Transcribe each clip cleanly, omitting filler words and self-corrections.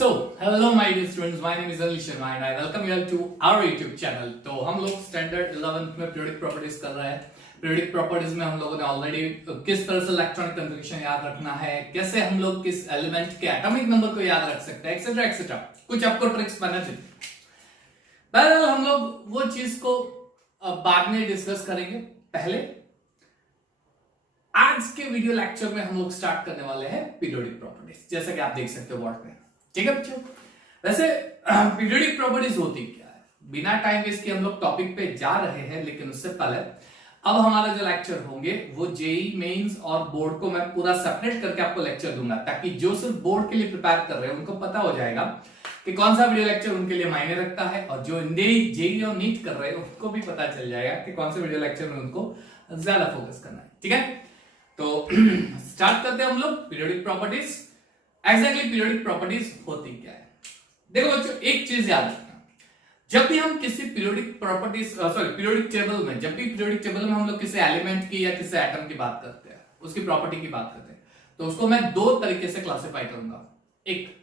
Hello my dear students, my name is Ali Sharma and I welcome you all to our YouTube channel। तो हम लोग standard 11th में periodic properties कर रहे हैं। Periodic properties में हम लोगों ने ऑलरेडी किस तरह से इलेक्ट्रॉनिक कन्फिगरेशन याद रखना है, कैसे हम लोग किस एलिमेंट के एटॉमिक नंबर को याद रख सकते हैं, एक्सेट्रा एक्सेट्रा, कुछ आपको ट्रिक्स पता चले। बहरहाल हम लोग वो चीज को बाद में डिस्कस करेंगे। पहले आज के वीडियो लेक्चर में हम लोग स्टार्ट करने वाले हैं पीरियोडिक प्रॉपर्टीज, जैसा कि आप देख सकते हो बोर्ड में। ठीक है बच्चों, वैसे पीरियोडिक प्रॉपर्टीज होती क्या है, बिना टाइम वेस्ट के हम लोग टॉपिक पे जा रहे हैं, लेकिन उससे पहले अब हमारा जो लेक्चर होंगे वो जेई मेंस और बोर्ड को मैं पूरा सेपरेट करके आपको लेक्चर दूंगा, ताकि जो सिर्फ बोर्ड के लिए प्रिपेयर कर रहे हैं उनको पता हो जाएगा कि कौन सा वीडियो लेक्चर उनके लिए मायने रखता है, और जो जेई और नीट कर रहे हैं उनको भी पता चल जाएगा कि कौन से वीडियो लेक्चर में उनको ज्यादा फोकस करना है। ठीक है, तो स्टार्ट करते हैं हम लोग periodic properties. Exactly periodic properties होती क्या है, देखो बच्चों एक चीज याद रखना, जब भी हम किसी पीरियोडिक प्रॉपर्टीज पीरियोडिक टेबल में, जब भी पीरियोडिक टेबल में हम लोग किसी एलिमेंट की या किसी एटम की बात करते हैं, उसकी प्रॉपर्टी की बात करते हैं, तो उसको मैं दो तरीके से क्लासिफाई करूंगा। एक,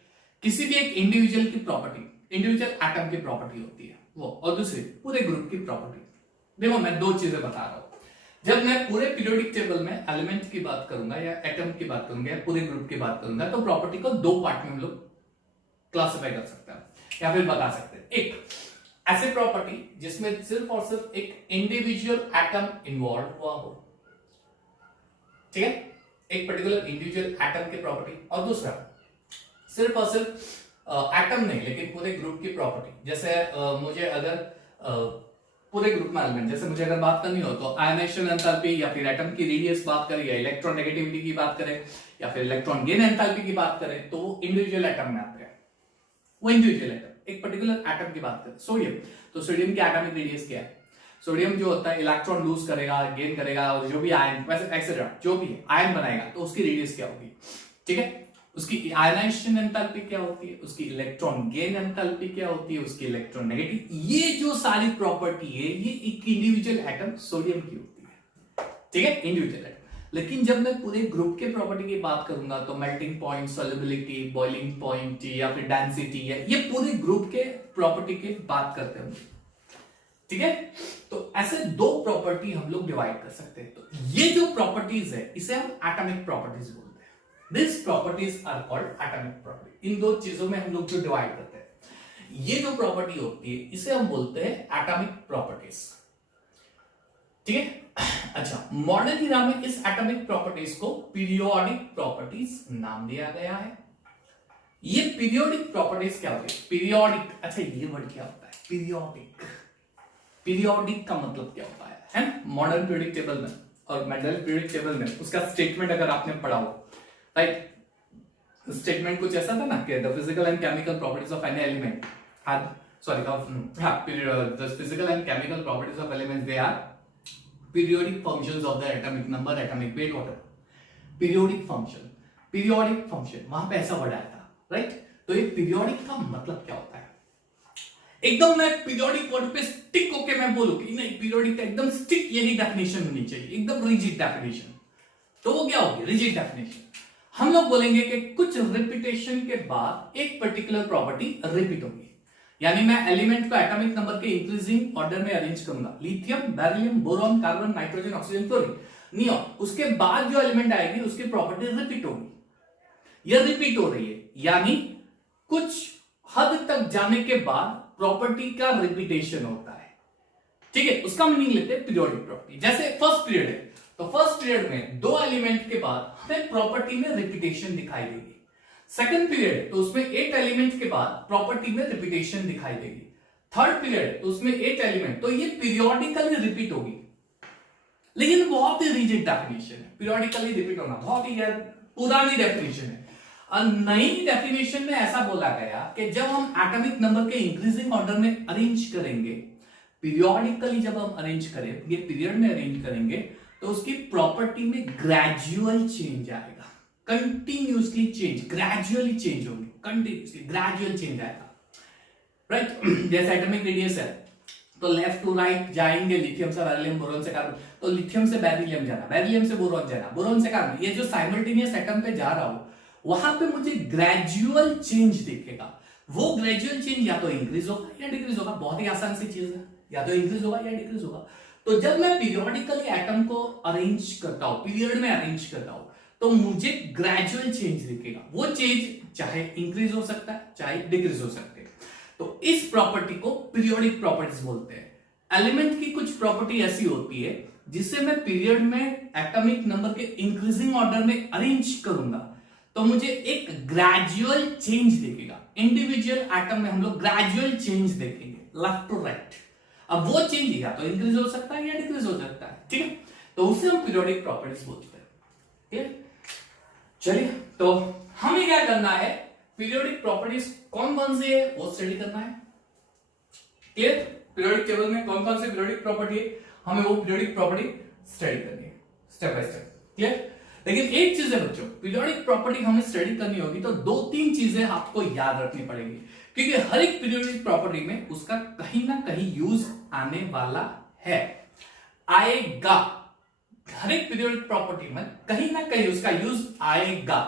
किसी भी एक इंडिविजुअल की प्रॉपर्टी, इंडिविजुअल एटम की प्रॉपर्टी होती है वो, और दूसरी पूरे ग्रुप की प्रॉपर्टी। देखो मैं दो चीजें बता रहा हूं। जब मैं पूरे पीरियोडिक टेबल में एलिमेंट की बात करूंगा या एटम की बात करूंगा या पूरे ग्रुप की बात करूंगा, तो प्रॉपर्टी को दो पार्ट में हम लोग क्लासिफाई कर सकते हैं या फिर बता सकते हैं। एक ऐसी प्रॉपर्टी जिसमें सिर्फ और सिर्फ एक इंडिविजुअल एटम इन्वॉल्व हुआ हो, ठीक है, एक पर्टिकुलर इंडिविजुअल एटम की प्रॉपर्टी, और दूसरा सिर्फ और सिर्फ एटम नहीं लेकिन पूरे ग्रुप की प्रॉपर्टी। जैसे मुझे अगर पूरे ग्रुप में एलिमेंट, जैसे मुझे अगर बात करनी हो तो आयनाइजेशन एंथैल्पी या फिर एटम की रेडियस बात करें, या इलेक्ट्रॉन नेगेटिविटी की बात करें, या फिर इलेक्ट्रॉन गेन एंथैल्पी की बात करें, तो वो इंडिविजुअल एटम में आते हैं। वो इंडिविजुअल एटम, एक पर्टिकुलर एटम की बात करें, सोडियम, तो सोडियम की एटॉमिक रेडियस क्या है? सोडियम जो होता है इलेक्ट्रॉन लूज करेगा, गेन करेगा, और जो भी आयन वैसे एक्सेट्रा जो भी आयन बनाएगा, तो उसकी रेडियस क्या होगी? ठीक है, उसकी आयनाइजेशन एंथैल्पी क्या होती है, उसकी इलेक्ट्रॉन गेन एंथैल्पी क्या होती है, उसकी इलेक्ट्रॉन नेगेटिव, ये जो सारी प्रॉपर्टी है ये एक इंडिविजुअल एटम सोडियम की होती है। ठीक है, इंडिविजुअल एटम। लेकिन जब मैं पूरे ग्रुप के प्रॉपर्टी की बात करूंगा तो melting point, solubility, boiling point या फिर डेंसिटी, ये पूरे ग्रुप के प्रॉपर्टी की बात करते हैं। ठीक है, तो ऐसे दो प्रॉपर्टी हम लोग डिवाइड कर सकते हैं। तो ये जो प्रॉपर्टीज है इसे हम एटॉमिक प्रॉपर्टीज बोलते हैं। These properties are called atomic property। इन दो चीजों में हम लोग जो डिवाइड करते हैं, ये जो प्रॉपर्टी होती है इसे हम बोलते हैं एटॉमिक प्रॉपर्टीज। ठीक है, अच्छा, मॉडर्न इरा में इस एटॉमिक प्रॉपर्टीज को पीरियोडिक प्रॉपर्टीज नाम दिया गया है। ये पीरियोडिक प्रॉपर्टीज क्या होती है? पीरियोडिक, अच्छा ये वर्ड क्या होता है पीरियोडिक? पीरियोडिक का मतलब क्या होता है ना? मॉडर्न पीरियोडिक टेबल में और मेंडल पीरियोडिक टेबल में उसका स्टेटमेंट अगर आपने पढ़ा हो, राइट, स्टेटमेंट कुछ ऐसा था ना कि the physical and chemical properties of any element the physical and chemical properties of elements they are periodic functions of the atomic number, atomic weight, whatever. Periodic function वहां पे ऐसा वर्ड आया था, राइट। तो ये पीरियोडिक का मतलब क्या होता है? एकदम मैं पीरियोडिक वर्ड पे स्टिक होके मैं बोलूं कि नहीं, पीरियोडिक का एकदम स्टिक यही डेफिनेशन होनी चाहिए, एकदम रिजिड डेफिनेशन, तो वो क्या होगी? Rigid definition. हम लोग बोलेंगे कि कुछ रिपीटेशन के बाद एक पर्टिकुलर प्रॉपर्टी रिपीट होगी। यानी मैं एलिमेंट को एटॉमिक नंबर के इंक्रीजिंग ऑर्डर में अरेंज करूंगा, lithium, beryllium, boron, carbon, nitrogen, oxygen, fluorine, neon, उसके बाद जो एलिमेंट आएगी उसकी प्रॉपर्टी रिपीट होगी। यह रिपीट हो रही है, यानी कुछ हद तक जाने के बाद प्रॉपर्टी का रिपीटेशन होता है। ठीक है, उसका मीनिंग लेते हैं पीरियोडिक प्रॉपर्टी। जैसे फर्स्ट पीरियड है, तो फर्स्ट पीरियड में दो एलिमेंट के बाद हमें प्रॉपर्टी में रिपीटेशन दिखाई देगी। सेकंड पीरियड तो उसमें 8 एलिमेंट के बाद प्रॉपर्टी में रिपीटेशन दिखाई देगी। थर्ड पीरियड तो उसमें 8 एलिमेंट, तो ये पीरियोडिकली रिपीट होगी, लेकिन बहुत ही रिजिड डेफिनेशन है। पीरियोडिकली रिपीट होना बहुत ही पुरानी डेफिनेशन है। और नई डेफिनेशन में ऐसा बोला गया कि जब हम एटॉमिक नंबर के इंक्रीजिंग ऑर्डर में अरेंज करेंगे, पीरियोडिकली जब हम अरेंज करेंगे, पीरियड में अरेंज करेंगे, तो उसकी प्रॉपर्टी में ग्रेजुअल चेंज आएगा, कंटिन्यूअसली चेंज, ग्रेजुअली चेंज होगी, कंटिन्यूअसली ग्रेजुअल चेंज आएगा, राइट। जैसे एटॉमिक रेडियस है तो लेफ्ट टू राइट जाएंगे, लिथियम से बेरिलियम, बोरॉन से कार्बन, तो लिथियम से बेरिलियम जाना, बेरिलियम से बोरॉन जाना, बोरॉन से कार्बन, ये जो साइमल्टेनियस एटम पे जा रहा हो वहां पे मुझे ग्रेजुअल चेंज दिखेगा। वो ग्रेजुअल चेंज या तो इंक्रीज होगा या डिक्रीज होगा, बहुत ही आसान सी चीज है, या तो इंक्रीज होगा या डिक्रीज होगा। तो जब मैं पीरियोडिकली एटम को अरेंज करता हूं, पीरियड में अरेंज करता हूं, तो मुझे ग्रेजुअल चेंज दिखेगा। वो चेंज चाहे इंक्रीज हो सकता है चाहे डिक्रीज हो सकता है। तो इस प्रॉपर्टी को पीरियोडिक प्रॉपर्टीज बोलते हैं। एलिमेंट की कुछ प्रॉपर्टी ऐसी होती है जिसे मैं पीरियड में एटॉमिक नंबर के इंक्रीजिंग ऑर्डर में अरेंज करूंगा तो मुझे एक ग्रेजुअल चेंज दिखेगा। इंडिविजुअल एटम में हम लोग ग्रेजुअल चेंज देखेंगे लेफ्ट टू राइट। अब वो चेंज या तो इंक्रीज हो सकता है या डिक्रीज हो सकता है, ठीक है। तो उसे हम पीरियोडिक प्रॉपर्टीज बोलते हैं, ठीक है। चलिए, तो हमें क्या करना है, पीरियोडिक प्रॉपर्टीज कौन कौन सी है वो स्टडी करना है। क्लियर? पीरियोडिक टेबल में कौन कौन सी पीरियोडिक प्रॉपर्टी है, हमें वो पीरियोडिक प्रॉपर्टी स्टडी करनी है स्टेप बाय स्टेप। क्लियर? लेकिन एक चीज है बच्चों, पीरियोडिक प्रॉपर्टी हमें स्टडी करनी होगी तो दो तीन चीजें आपको याद रखनी पड़ेगी, क्योंकि हर एक पीरियोडिक प्रॉपर्टी में उसका कहीं ना कहीं यूज आने वाला है, आएगा। हर एक पीरियोडिक प्रॉपर्टी में कहीं ना कहीं उसका यूज आएगा,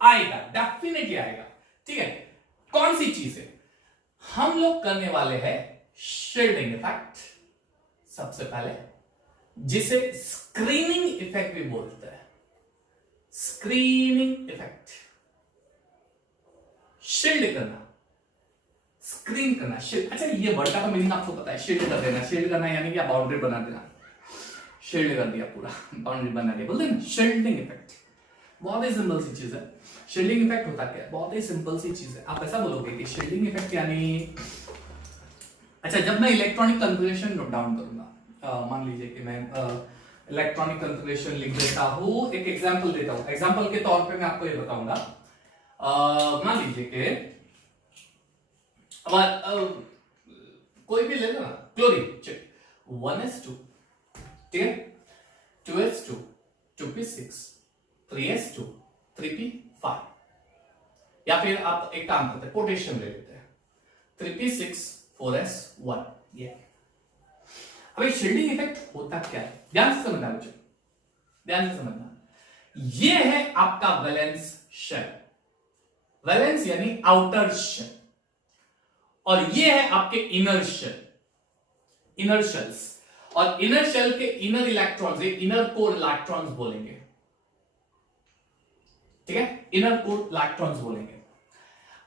आएगा, डेफिनेटली आएगा, ठीक है। कौन सी चीज है, हम लोग करने वाले हैं शील्डिंग इफेक्ट सबसे पहले, जिसे स्क्रीनिंग इफेक्ट भी बोलते हैं। स्क्रीनिंग इफेक्ट, शील्ड करना, स्क्रीन करना, शील्ड। अच्छा, ये वर्ड का मीनिंग आपको पता है, शील्ड कर देना। शील्ड करना यानी कि बाउंड्री बना देना, शील्ड कर दिया, पूरा बाउंड्री बना दिया, बोलते हैं शील्डिंग इफेक्ट। बहुत ही सिंपल सी चीज है। शील्डिंग इफेक्ट होता क्या है, बहुत ही सिंपल सी चीज है। आप ऐसा बोलोगे कि शील्डिंग इफेक्ट यानी, अच्छा, जब मैं इलेक्ट्रॉनिक कन्फिगरेशन नोट डाउन करूंगा, मान लीजिए कि मैं इलेक्ट्रॉनिक कन्फिगरेशन लिख देता हूं, एक एग्जांपल देता हूं। एग्जांपल के तौर पे मैं आपको ये बताऊंगा, मान लीजिए कि कोई भी ले लो ना, क्लोरीन, चेक 1s2, ठीक है, 2s2, 2p6, 3s2, 3p5, या फिर आप एक काम करते हैं, पोटेशियम ले लेते हैं, 3p6, 4s1। ये अभी शील्डिंग इफेक्ट होता क्या है, ध्यान से समझना बच्चों, ध्यान से समझना। ये है आपका वैलेंस शेल, वैलेंस यानी आउटर शेल, और ये है आपके इनर शेल, इनर शेल्स। और इनर शेल के इनर इलेक्ट्रॉन्स, ये इनर कोर इलेक्ट्रॉन्स बोलेंगे, ठीक है, इनर कोर इलेक्ट्रॉन्स बोलेंगे।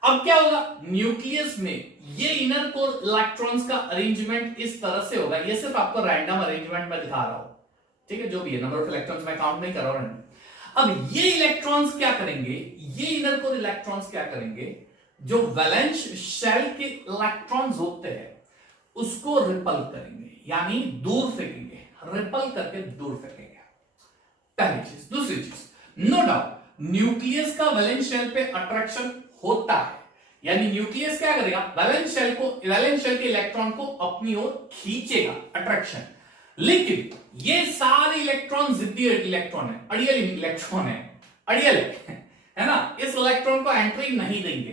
अब क्या होगा, न्यूक्लियस में ये इनर कोर इलेक्ट्रॉन्स का अरेंजमेंट इस तरह से होगा। ये सिर्फ आपको रैंडम अरेंजमेंट में दिखा रहा हूं, ठीक है, जो भी है, नंबर ऑफ इलेक्ट्रॉन्स मैं काउंट नहीं कर रहा हूं। अब ये इलेक्ट्रॉन्स क्या करेंगे, ये इनर कोर इलेक्ट्रॉन्स क्या करेंगे, जो वैलेंस शेल के इलेक्ट्रॉन्स होते हैं उसको रिपल करेंगे, यानी दूर फेंकेंगे, रिपल करके दूर फेंकेंगे, पहली चीज। दूसरी चीज, नो डाउट न्यूक्लियस का वैलेंस शेल पे अट्रैक्शन होता है, यानी न्यूक्लियस क्या करेगा, वैलेंस शेल के इलेक्ट्रॉन को अपनी ओर खींचेगा, अट्रैक्शन। लेकिन ये सारे इलेक्ट्रॉन जिद्दी इलेक्ट्रॉन है, अड़ियल इलेक्ट्रॉन है, अड़ियल है ना, इस इलेक्ट्रॉन को एंट्री नहीं देंगे,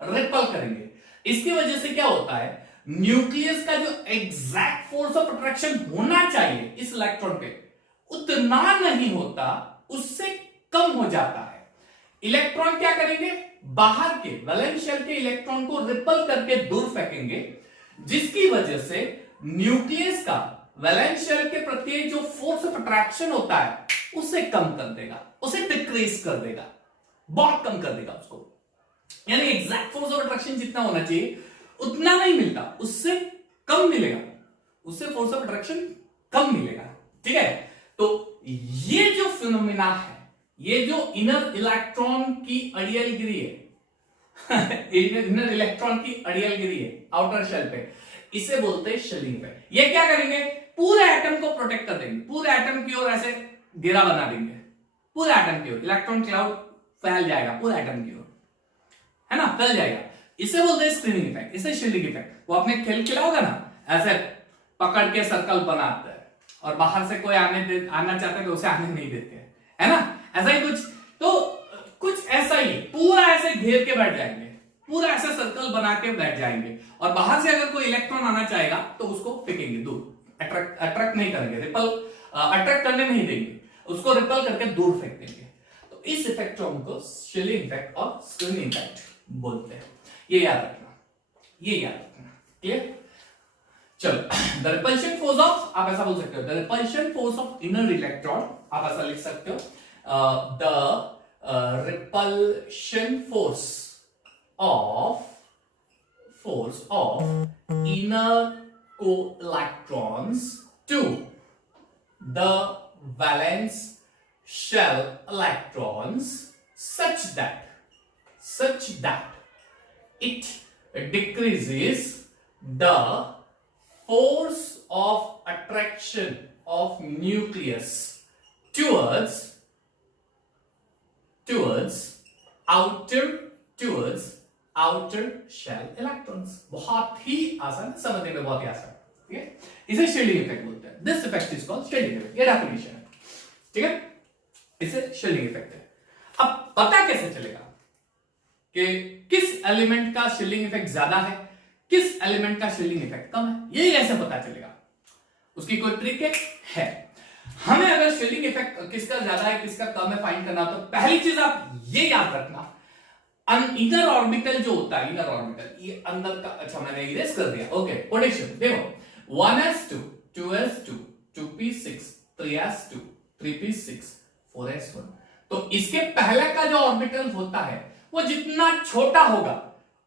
रिपल करेंगे। इसकी वजह से क्या होता है, न्यूक्लियस का जो एग्जैक्ट फोर्स ऑफ अट्रैक्शन होना चाहिए इस इलेक्ट्रॉन पे उतना नहीं होता, उससे कम हो जाता है। इलेक्ट्रॉन क्या करेंगे, बाहर के वैलेंस शेल के इलेक्ट्रॉन को रिपल करके दूर फेंकेंगे, जिसकी वजह से न्यूक्लियस का वैलेंस शेल के प्रति जो फोर्स ऑफ अट्रैक्शन होता है उसे कम कर देगा, उसे डिक्रीज कर देगा, बहुत कम कर देगा उसको। यानी एग्जैक्ट फोर्स ऑफ अट्रैक्शन जितना होना चाहिए उतना नहीं मिलता, उससे कम मिलेगा, उससे फोर्स ऑफ अट्रैक्शन कम मिलेगा, ठीक है। तो ये जो फिनोमिना है, ये जो इनर इलेक्ट्रॉन की अड़ियलगिरी है इनर इलेक्ट्रॉन की अड़ियलगिरी है आउटर शेल पे, इसे बोलते हैं शील्डिंग इफेक्ट। ये क्या करेंगे, पूरे एटम को प्रोटेक्ट कर देंगे, पूरे एटम की ओर ऐसे घेरा बना देंगे, पूरे एटम की ओर इलेक्ट्रॉन क्लाउड फैल जाएगा, पूरे एटम की ओर, है ना, फैल जाएगा। इसे बोलते हैं स्क्रीनिंग इफेक्ट, इसे शील्डिंग इफेक्ट। वो आपने खेल खेला होगा ना, ऐसे पकड़ के सर्कल बनाते हैं और बाहर से कोई आना चाहता है तो उसे आने नहीं देते, है ना, ऐसा ही कुछ। तो कुछ ऐसा ही, पूरा ऐसे घेर के बैठ जाएंगे, पूरा ऐसा सर्कल बना के बैठ जाएंगे, और बाहर से अगर कोई इलेक्ट्रॉन आना चाहेगा तो उसको फेंकेंगे दूर, अट्रैक्ट नहीं करेंगे, रिपल अट्रैक्ट करने नहीं देंगे, उसको रिपल करके दूर फेंक देंगे। तो इस इफेक्ट को हमको शिलिंग इफेक्ट और स्क्रीनिंग इफेक्ट बोलते हैं। ये याद रखना, ये याद रखना। क्लियर? चलो, द रिपल्शन फोर्स ऑफ, आप ऐसा बोल सकते हो, the repulsion force of inner electron, आप ऐसा लिख सकते हो, the repulsion force of inner co-electrons to the valence shell electrons such that it decreases the force of attraction of nucleus towards outer shell electrons। बहुत ही आसान, समझने में बहुत ही आसान, ठीक है। इसे शील्डिंग इफेक्ट बोलते हैं। This effect is called shielding effect, ये डेफिनेशन है, ठीक है। इसे शील्डिंग इफेक्ट है। अब पता कैसे चलेगा कि किस एलिमेंट का शील्डिंग इफेक्ट ज्यादा है, किस एलिमेंट का शील्डिंग इफेक्ट कम है, ये कैसे पता चलेगा? उसकी कोई ट्रिक है? हमें अगर शील्डिंग इफेक्ट किसका ज्यादा है किसका कम है फाइंड करना, तो पहली चीज आप ये याद रखना, इनर ऑर्बिटल जो होता है, इनर ऑर्बिटल ये अंदर का, अच्छा मैंने इरेज कर दिया, ओके। पोटेंशियल देखो 1s2 2s2 2p6 3s2 3p6 4s1, तो इसके पहले का जो ऑर्बिटल होता है वो जितना छोटा होगा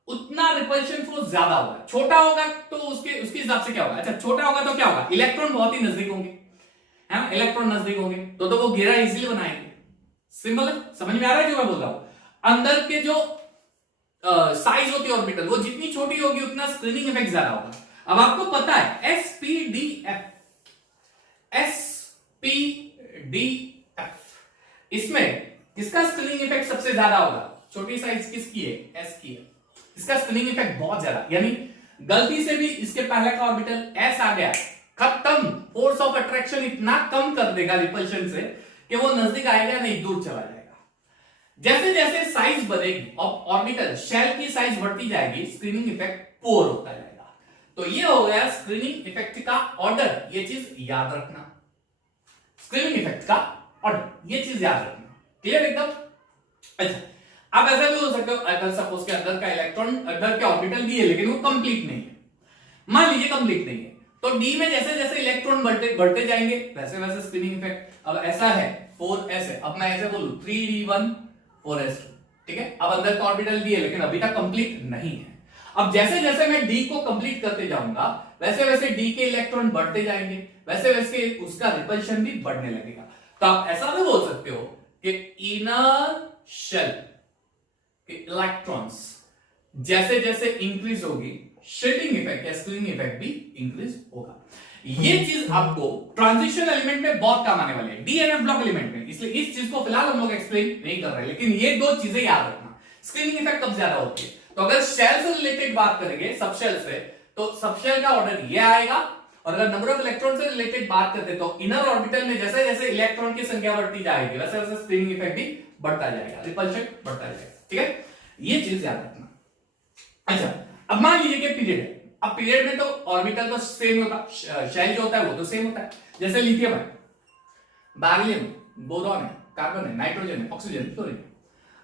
उतना रिपल्शन फोर्स ज्यादा होगा। छोटा होगा तो उसके हिसाब से क्या होगा, अच्छा छोटा होगा तो क्या होगा, इलेक्ट्रॉन बहुत ही नजदीक होंगे, है ना, इलेक्ट्रॉन नजदीक होंगे तो वो घेरा इजीली बनाएंगे। सिंपल है, समझ में आ रहा है जो मैं बोल रहा हूं? अंदर के जो साइज होती है ऑर्बिटल वो जितनी छोटी होगी उतना स्क्रीनिंग इफेक्ट ज्यादा होगा। अब आपको पता है SPDF, इसमें किसका स्क्रीनिंग इफेक्ट सबसे ज्यादा होगा? छोटी साइज किसकी है? S की है। इसका स्क्रीनिंग इफेक्ट बहुत ज्यादा, यानी गलती से भी इसके पहले का ऑर्बिटल S आ गया, खत्म, फोर्स ऑफ अट्रैक्शन इतना कम कर देगा रिपल्शन से कि वो नजदीक आएगा नहीं, दूर चला जाएगा। जैसे जैसे साइज बढ़ेगी ऑर्बिटल शेल की साइज बढ़ती जाएगी, स्क्रीनिंग इफेक्ट पोर होता जाएगा। तो ये हो गया स्क्रीनिंग इफेक्ट का ऑर्डर, ये चीज याद रखना, स्क्रीनिंग इफेक्ट का ऑर्डर, ये चीज याद रखना। क्लियर एकदम? अच्छा, आप ऐसा भी हो सकते हो, अगर सपोज के अंदर का इलेक्ट्रॉन, अंदर के ऑर्बिटल भी है लेकिन वो कंप्लीट नहीं है, मान लीजिए कंप्लीट नहीं है, तो डी में जैसे जैसे इलेक्ट्रॉन बढ़ते जाएंगे वैसे वैसे स्क्रीनिंग इफेक्ट। अब ऐसा है 4s है, अब मैं ऐसे बोलूं 3d1 4s2, ठीक है। अब अंदर का ऑर्बिटल डी है लेकिन अभी तक कंप्लीट नहीं है। अब जैसे जैसे मैं डी को कंप्लीट करते जाऊंगा वैसे वैसे डी के इलेक्ट्रॉन बढ़ते जाएंगे, वैसे वैसे उसका रिपल्शन भी बढ़ने लगेगा। तो आप ऐसा भी बोल सकते हो कि इनर शेल के इलेक्ट्रॉन्स जैसे जैसे इंक्रीज होगी, शील्डिंग इफेक्ट या स्क्रीनिंग इफेक्ट भी इंक्रीज होगा। ये चीज आपको ट्रांजिशन एलिमेंट में बहुत काम आने वाली है, डीएनएफ ब्लॉक एलिमेंट में, इसलिए इस चीज को फिलहाल हम लोग एक्सप्लेन नहीं कर रहे, लेकिन ये दो चीजें याद रखना। स्क्रीनिंग इफेक्ट कब ज्यादा होती है, तो अगर शेल से रिलेटेड बात करेंगे, सबशेल से, तो सबशेल का ऑर्डर ये आएगा, और अगर नंबर ऑफ इलेक्ट्रॉन से रिलेटेड बात करते तो इनर ऑर्बिटल में जैसे जैसे इलेक्ट्रॉन की संख्या बढ़ती जाएगी वैसे वैसे स्क्रीनिंग इफेक्ट भी बढ़ता जाएगा, रिपल्शन बढ़ता जाएगा, ठीक है। ये चीज याद रखना। अच्छा, अब मान लीजिए कि पीरियड है, अब पीरियड में तो ऑर्बिटल तो सेम होता, शेल जो होता है वो तो सेम होता है, जैसे लिथियम है, बेरिलियम, बोरॉन है, कार्बन है, नाइट्रोजन है, ऑक्सीजन, फ्लोरीन।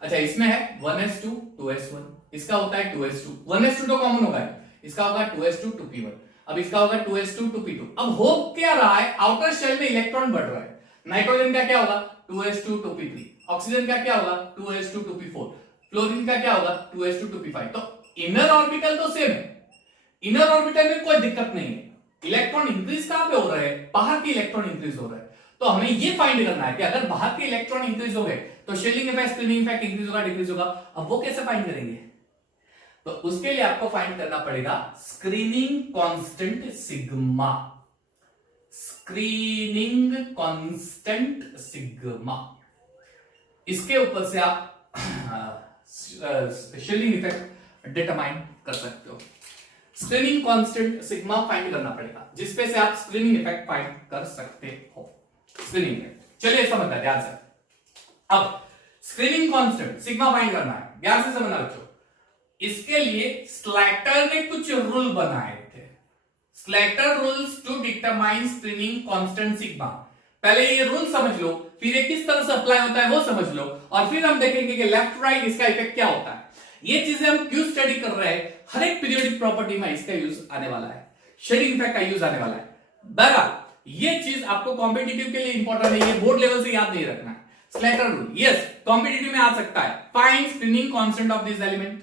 अच्छा, इसमें है 1s2 2s1, इसका होता है 2s2, 1s2 तो कॉमन होगा, इसका होगा 2s2 2p1, अब इसका होगा 2s2 2p2। अब हो क्या रहा है, आउटर शेल में इलेक्ट्रॉन बढ़ रहा है, नाइट्रोजन का क्या होगा 2s2 2p3, ऑक्सीजन का क्या होगा 2s2 2p4, फ्लोरीन का क्या होगा 2s2 2p5। तो इनर ऑर्बिटल तो सेम है, इनर ऑर्बिटल में कोई दिक्कत नहीं है, इलेक्ट्रॉन इंक्रीज कहां पे हो रहे हैं, बाहर के इलेक्ट्रॉन इंक्रीज हो रहे हैं। तो हमें ये फाइंड करना है कि अगर बाहर के इलेक्ट्रॉन इंक्रीज हो गए तो shielding effect, screening effect increase होगा डिक्रीज होगा। अब वो कैसे फाइंड करेंगे, तो उसके लिए आपको फाइंड करना पड़ेगा screening constant sigma, screening constant sigma, इसके ऊपर से आप शील्डिंग इफेक्ट डिटरमाइन कर सकते हो। स्क्रीनिंग कांस्टेंट सिग्मा फाइंड करना पड़ेगा जिसपे से आप स्क्रीनिंग इफेक्ट फाइंड कर सकते हो। स्क्रीनिंग इफेक्ट, चलिए समझना ध्यान से। अब स्क्रीनिंग कांस्टेंट सिग्मा फाइंड करना है, ध्यान से समझना बच्चों। इसके लिए स्लैटर ने कुछ रूल बनाए थे, Slater rules to determine screening constant sigma. पहले ये रूल समझ लो फिर ये किस तरह से अप्लाई होता है वो समझ लो, और फिर हम देखेंगे कि लेफ्ट राइट इसका इफेक्ट क्या होता है। ये चीजें हम क्यों स्टडी कर रहे हैं, हर एक पीरियोडिक प्रॉपर्टी में इसका यूज आने वाला है, शेडिंग इफेक्ट का यूज आने वाला है। बहरहाल ये चीज आपको कॉम्पिटिटिव के लिए इंपॉर्टेंट है, ये बोर्ड लेवल से याद नहीं रखना है। स्लैटर रूल, यस कॉम्पिटिटिव में आ सकता है। Find screening constant of this element,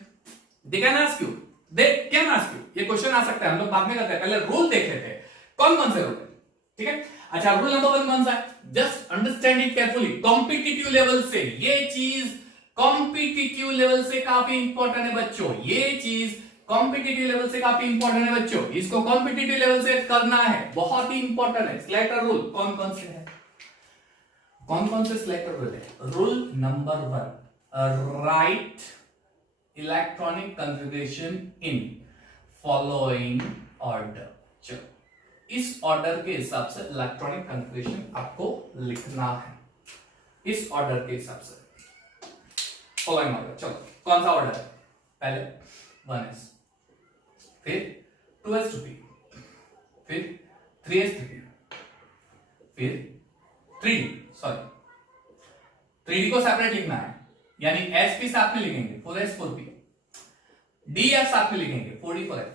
they can ask you, they can ask you, ये क्वेश्चन आ सकता है, हम लोग बाद में करते हैं, पहले रूल देख लेते हैं कौन कौन से रूल है, ठीक है। अच्छा, रूल नंबर 1 कौन सा है, just understand it carefully. Competitive level से ये चीज कॉम्पिटिटिव लेवल से काफी इंपॉर्टेंट है बच्चों, ये चीज कॉम्पिटिटिव लेवल से काफी इंपॉर्टेंट है बच्चों, इसको कॉम्पिटिटिव लेवल से करना है, बहुत ही इंपॉर्टेंट है। स्लैटर रूल कौन कौन से है, कौन कौन से स्लैटर रूल है। Rule number 1, right electronic configuration in following order. चलो, इस ऑर्डर के हिसाब से इलेक्ट्रॉनिक कॉन्फ़िगरेशन आपको लिखना है, इस ऑर्डर के हिसाब से फॉलोइंग ऑर्डर। चलो, कौन सा ऑर्डर है, पहले 1s, फिर 2s2p, फिर 3s3p, फिर 3d, सॉरी 3d को सेपरेट लिखना है, यानी sp साथ में लिखेंगे 4s4p, df साथ में लिखेंगे 4d4f,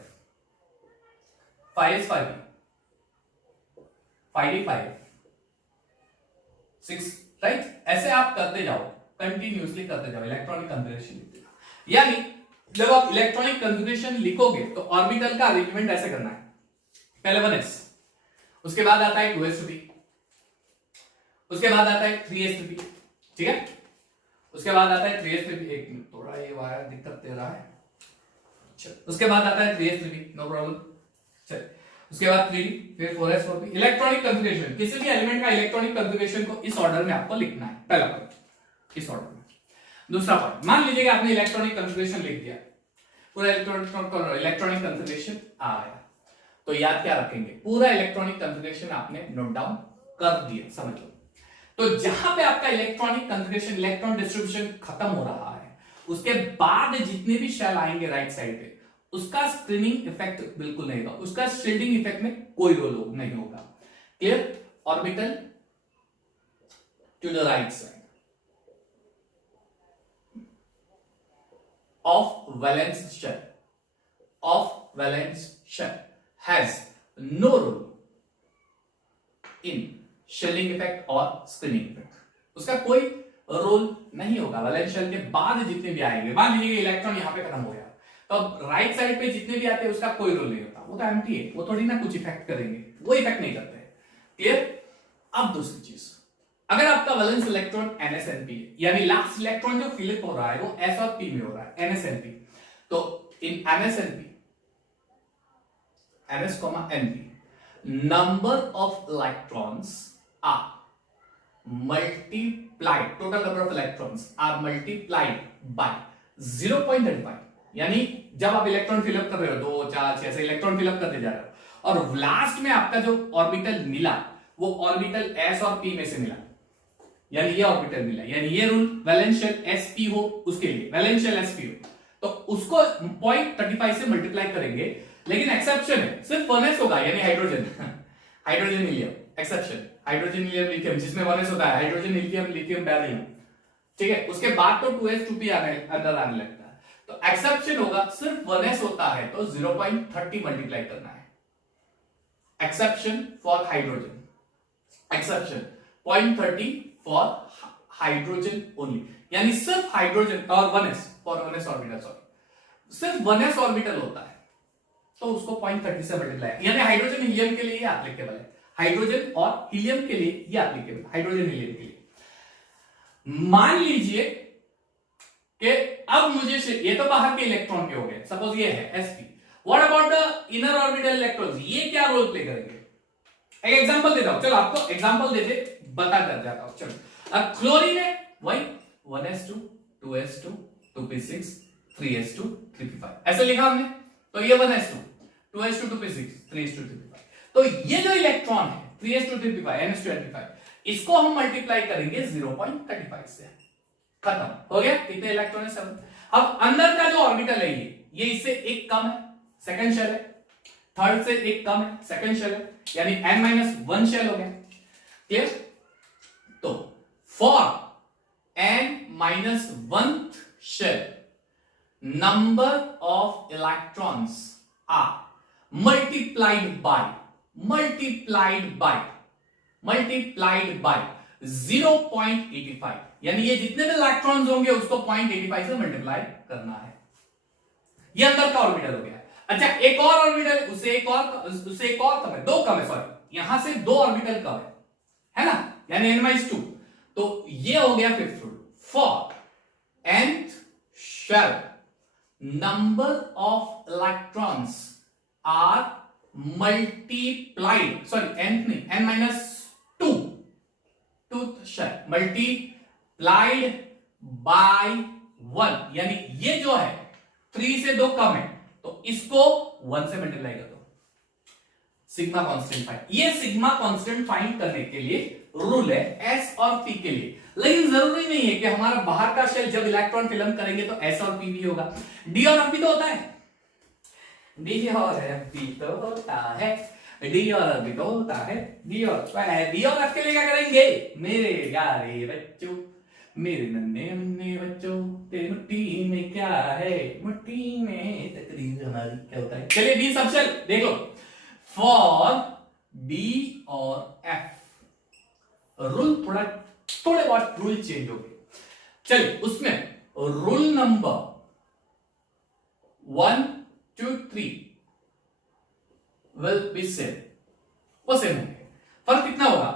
5s5p, 5d5, 6, राइट। ऐसे आप करते जाओ, कंटिन्यूअसली करते जाओ, इलेक्ट्रॉनिक कॉन्फ़िगरेशन लिखते जाओ। यानी जब आप इलेक्ट्रॉनिक कॉन्फ़िगरेशन लिखोगे तो ऑर्बिटल का अरेंजमेंट ऐसे करना है, पहले 1s, उसके बाद आता है 2s2p, उसके बाद आता है 3s2p, ठीक है, उसके बाद आता है 3s3p, एक मिनट थोड़ा ये वायर दिक्कत दे रहा है, उसके बाद आता है 3s3p, नो प्रॉब्लम, चल, उसके बाद 3d, फिर 4s4p। इलेक्ट्रॉनिक कॉन्फ़िगरेशन, किसी भी एलिमेंट का इलेक्ट्रॉनिक कॉन्फ़िगरेशन को इस ऑर्डर में आपको लिखना है, पहला पॉइंट, इस ऑर्डर में। दूसरा पॉइंट, मान लीजिए कि आपने इलेक्ट्रॉनिक कॉन्फ़िगरेशन लिख दिया, पूरा इलेक्ट्रॉनिक कॉन्फ़िगरेशन आ गया, तो याद क्या रखेंगे, पूरा इलेक्ट्रॉनिक कॉन्फ़िगरेशन आपने नोट डाउन कर दिया, समझ लो। तो जहां पे आपका इलेक्ट्रॉनिक कॉन्फ़िगरेशन, इलेक्ट्रॉन डिस्ट्रीब्यूशन खत्म हो रहा है, उसके बाद जितने भी शेल आएंगे राइट साइड पे, उसका स्क्रीनिंग इफेक्ट बिल्कुल नहीं होगा, उसका शील्डिंग इफेक्ट में कोई रोल नहीं होगा। Clear, orbital to the right side of valence shell has no role in shelling effect और screening effect, उसका कोई रोल नहीं होगा। वैलेंस शेल के बाद जितने भी आएंगे, मान लीजिए इलेक्ट्रॉन यहां पे खत्म हो गया, तो अब राइट साइड पे जितने भी आते हैं उसका कोई रोल नहीं होता, वो तो एम्प्टी है, वो थोड़ी ना कुछ इफेक्ट करेंगे, वो इफेक्ट नहीं करते। क्लियर। अब दूसरी चीज, अगर आपका वैलेंस इलेक्ट्रॉन NSNP है, यानी लास्ट इलेक्ट्रॉन जो फिलिप हो रहा है वो S और P में हो रहा है, NSNP, तो इन NSNP, NS, NP, number of electrons are multiplied, total number of electrons are multiplied by 0.35, यानी जब आप इलेक्ट्रॉन फिलअप कर रहे हो 2 4 6 ऐसे इलेक्ट्रॉन फिलअप करते जा रहे हो, और लास्ट में आपका जो ऑर्बिटल मिला वो ऑर्बिटल S और P में से मिला, यानी ये ऑर्बिटल मिला, यानी ये रूल वैलेंस शेल sp हो उसके लिए, वैलेंस शेल sp हो तो उसको 0.35 से मल्टीप्लाई करेंगे, लेकिन एक्सेप्शन है, सिर्फ 1s होगा, यानी hydrogen hydrogen helium, exception hydrogen helium lithium, जिसमें 1s होता है, हाइड्रोजन हीलियम लिथियम बेरिलियम, ठीक है, उसके बाद तो 2s2p अंदर आने लगता है, तो एक्सेप्शन होगा, सिर्फ 1s होता है तो 0.30 मल्टीप्लाई करना है, exception for hydrogen, exception 0.30 for hydrogen only, यानी सिर्फ हाइड्रोजन और 1s for 1s orbital, sorry सिर्फ 1s ऑर्बिटल होता है तो उसको 0.30 से मल्टीप्लाई, यानी हाइड्रोजन हीलियम के लिए ये एप्लीकेबल है, हाइड्रोजन और हीलियम के लिए ये एप्लीकेबल, हाइड्रोजन हीलियम के लिए। मान लीजिए कि अब मुझे ये तो बाहर के इलेक्ट्रॉन के हो गए, सपोज ये है sp, what about the inner orbital electrons, ये क्या रोल प्ले करेंगे, एक एग्जांपल देता हूं, चलो आपको एग्जांपल देते बता कर जाता हूं। चलो, अब क्लोरीन है वही 1s2 2s2 2p6 3s2 3p5 ऐसे लिखा हमने, तो ये 1s2 2s2 2p6 3s2 3p5, तो ये जो इलेक्ट्रॉन है 3s2 3p5 ns2 np5, इसको हम मल्टीप्लाई करेंगे 0.35 से, खत्म हो गया, कितने इलेक्ट्रॉन है 7। अब अंदर का जो ऑर्बिटल है ये इससे एक कम है, सेकंड शेल है, थर्ड से एक कम है, सेकंड शेल है, यानी n-1 शेल हो गया। क्लियर। तो for n-1th shell number of electrons are multiplied by 0.85, यानी ये जितने भी इलेक्ट्रॉन्स होंगे उसको 0.85 से मल्टीप्लाई करना है। ये अंदर का ऑर्बिटल हो गया। अच्छा, एक और ऑर्बिटल, उससे एक और कम है, 2 कम है, सॉरी, यहां से 2 ऑर्बिटल कम है ना, यानी n-2। तो ये हो गया 5th rule. For nth shell number of electrons are multiplied, sorry, nth नहीं, n-2 shell multiplied by 1, यानी ये जो है 3 से 2 कम है तो इसको 1 से मल्टीप्लाई कर दो। सिग्मा कांस्टेंट फाइंड, ये सिग्मा कांस्टेंट फाइंड करने के लिए रूल है एस और पी के लिए, लेकिन जरूरी नहीं है कि हमारा बाहर का शेल जब इलेक्ट्रॉन फिल्म करेंगे तो एस और पी भी होगा, डी और एफ भी तो होता है, डी और एफ भी तो होता है, डी और एफ भी तो होता है, डी और एफ के लिए क्या करेंगे मेरे प्यारे बच्चों, मेरे नन्हे नन्हे बच्चों, तेरी मुट्ठी में क्या है, मुट्ठी में तकदीर हमारी क्या होता है। चलिए डी सब शेल देख लो। फॉर डी और एफ रूल थोड़े बहुत रूल चेंज हो गए। चलिए उसमें rule number 1, 2, 3 will be same, वो सेम होंगे। फर्क कितना होगा